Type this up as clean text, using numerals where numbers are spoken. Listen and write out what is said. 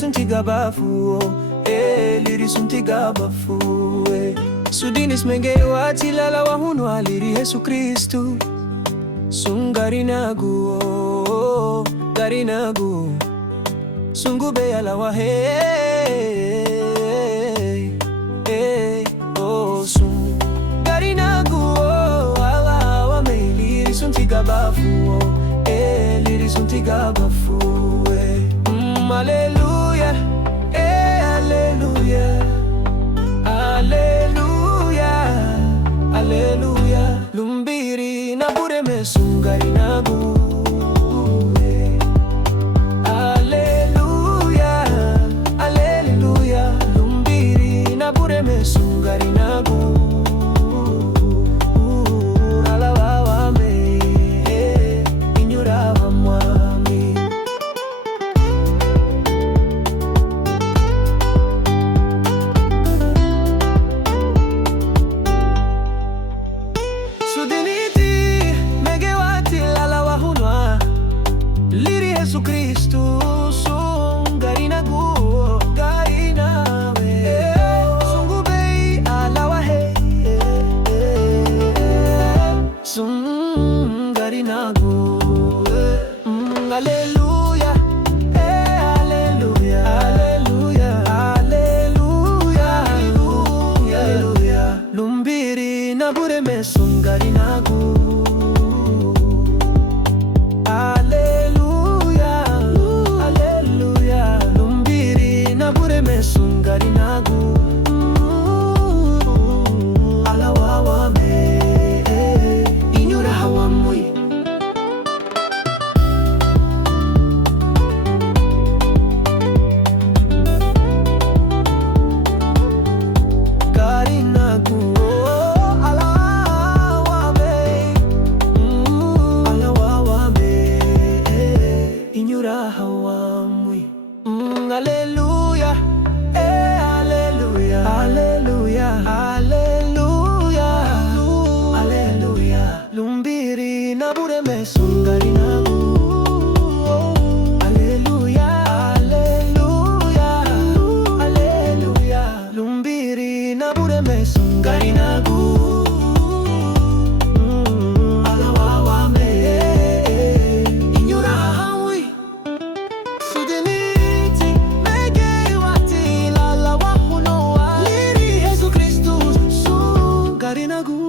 suntiga bafu, liri suntiga bafu. Sudinis menge wati lala wahunu aliri Yesu Kristu. Sungarinagu, garinagu, sungube ala wahe. Sungarinagu, ala wa me liri suntiga bafu, liri suntiga bafu. Hallelujah, hallelujah, hallelujah, hallelujah. Lumbiri na bureme sungarinagu. Hallelujah, hallelujah. Lumbiri na bureme sungarinagu. Sudiniti megewati lala wahunwa liri Yesu Kristu. Sungarinagu, garinawe, sungubei ala wahe. Sungarinagu, hallelujah, hallelujah, hallelujah, hallelujah, hallelujah. Lumbiri na bureme sungarinagu. Hallelujah, hallelujah. Lumbiri na bureme sungarinagu. Ala wawame, inyura hawamui. Garinagu, hallelujah, hallelujah, hallelujah, hallelujah, hallelujah. Lumbiri na bureme sungarinagu. Hallelujah, hallelujah, hallelujah. Lumbiri na bureme sungarinagu. Garinagu.